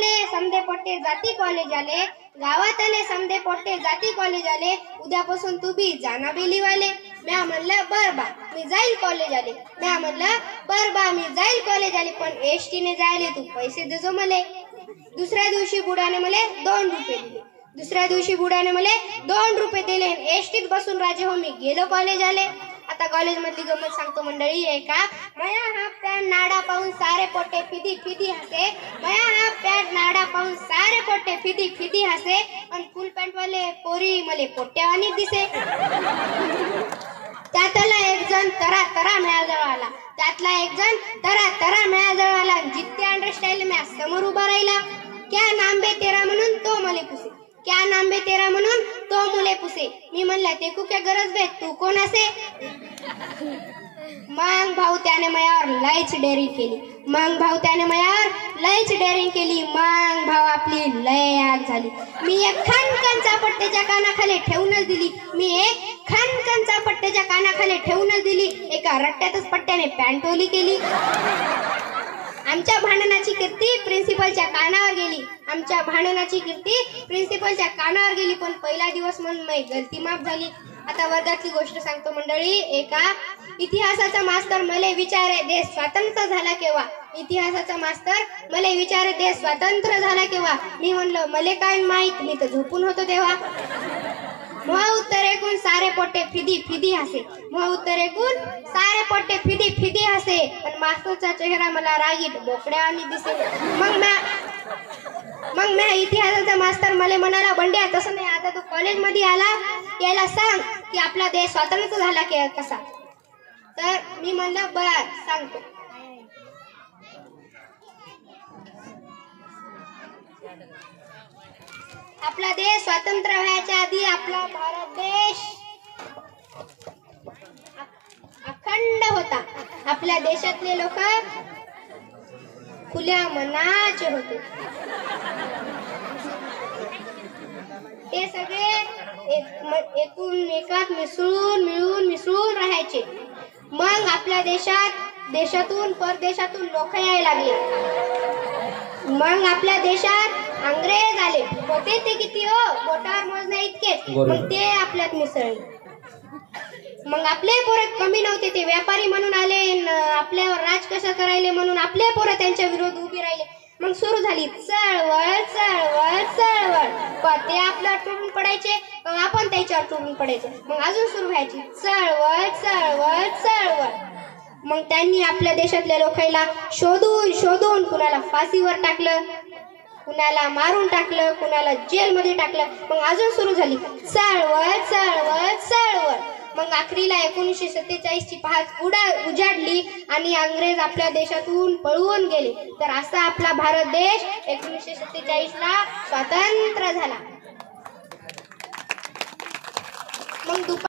गावातले समधे पोट्टे जाती कॉलेज आले, गावातले समधे पोट्टे जाती कॉलेज आले, उद्यापासून तू बी जाना बिलीवाले. म्या म्हणलं बर बा मी जाईल कॉलेज आले. म्या म्हणलं बर बा मी जाईल कॉलेज आले, पण एसटीने जायले तू पैसे देजो मले. दुसऱ्या दिवशी बुडाने मला 2 रुपये दिले. दुसऱ्या दिवशी बुडाने मला 2 रुपये दिले. एसटीत बसून राजे हो मी गेलो कॉलेज आले. आता कॉलेज मधली गमत सांगतो मंडळी. आहे का मया हा पॅन्ट नाडा पाहून सारे पोट्टे फिदी फिदी हसे. मया हा पॅन्ट नाडा पाहून सारे पोट्टे फिदी फिदी हसे. आणि फुल पॅन्ट वाले पोरी मले पोट्ट्यावानी दिसे. त्यातला एक जण तरा तरा मेळाजवळ आला. त्यातला एक जण तरा तरा मेळाजवळ आला. जित्ते अंडरस्टँड म्या समोर उभा राहिला. क्या नाम बे तेरा म्हणून तो मले पुसे. क्या नाम बे तेरा म्हणून तो मुले पुसे. मी म्हणला ते क्या गरज बे तू कोण असे. मग भाऊ त्याने मायावर लयच डेअरिंग केली. मग भाऊ त्याने मायावर लयच डेअरिंग केली. मग भाऊ आपली लय आग झाली. मी एक खणखण चापट्ट्याच्या कानाखाली ठेवूनच दिली. मी एक खणखण चापट्ट्याच्या कानाखाली ठेवूनच दिली. एका रट्ट्यातच पट्ट्याने पॅन्ट ओली केली. आमच्या भांडणाची कीर्ती प्रिन्सिपलच्या कानावर गेली. आमच्या भांडणाची कीर्ती प्रिन्सिपलच्या कानावर गेली. पण पहिला दिवस म्हणून माझी गलती माफ झाली. आता वर्गातली गोष्ट सांगतो मंडळी. एका इतिहासाचा मास्तर मला विचारे देश स्वतंत्र झाला केव्हा. इतिहासाचा मास्तर मला विचारे देश स्वतंत्र झाला केव्हा. मी म्हणलं मले काय माहित, मी तर झोपून होतो तेव्हा. मुहा उत्तरेकून सारे पोट्टे फिदी फिदी हसे. मुहा उत्तरेकून सारे पोट्टे फिदी फिदी हसे. पण मास्तरचा चेहरा मला रागीट बोकड्यावानी दिसे. मग मैं इतिहासाचा मास्तर मला म्हणाला बंड्या तसं नाही, आता तू कॉलेज मध्ये आला यायला सांग की आपला देश स्वतंत्र झाला की कसा. तर मी म्हणलं बर सांगतो. आपला देश स्वतंत्र व्हायच्या आधी आपला भारत देश अखंड होता. आपल्या देशातले लोक खुल्या मनाचे होते. ते सगळे एकात मिसळून राहायचे. मग आपल्या देशातून परदेशातून लोक यायला लागले. मग आपल्या देशात अंग्रेज आले. होते ते किती हो, बोटावर मोजण्या इतकेच. मग ते आपल्यात मिसळले. मग आपले पोरं कमी नव्हते, ते व्यापारी म्हणून आले. आपल्यावर राज कसं करायले म्हणून आपले पोरं त्यांच्या विरोध उभी राहिले. मग सुरू झाली चळवळ चळवळ चळवळ. ते आपल्यावर टोळून पडायचे, मग आपण त्याच्यावर टोळून पडायचं. मग अजून सुरू व्हायची चळवळ चळवळ चळवळ. मग त्यांनी आपल्या देशातल्या लोकांना शोधून कुणाला फाशीवर टाकलं, कुणाला मारून टाकलं, कुणाला जेलमध्ये टाकलं. मग अजून सुरू झाली चळवळ चळवळ चळवळ. मग आखरीला 1947 ची पहाट उजाडली आणि अंग्रेज आपल्या देशातून पळून गेले. तर असा आपला भारत देश 1947 ला स्वतंत्र झाला. मग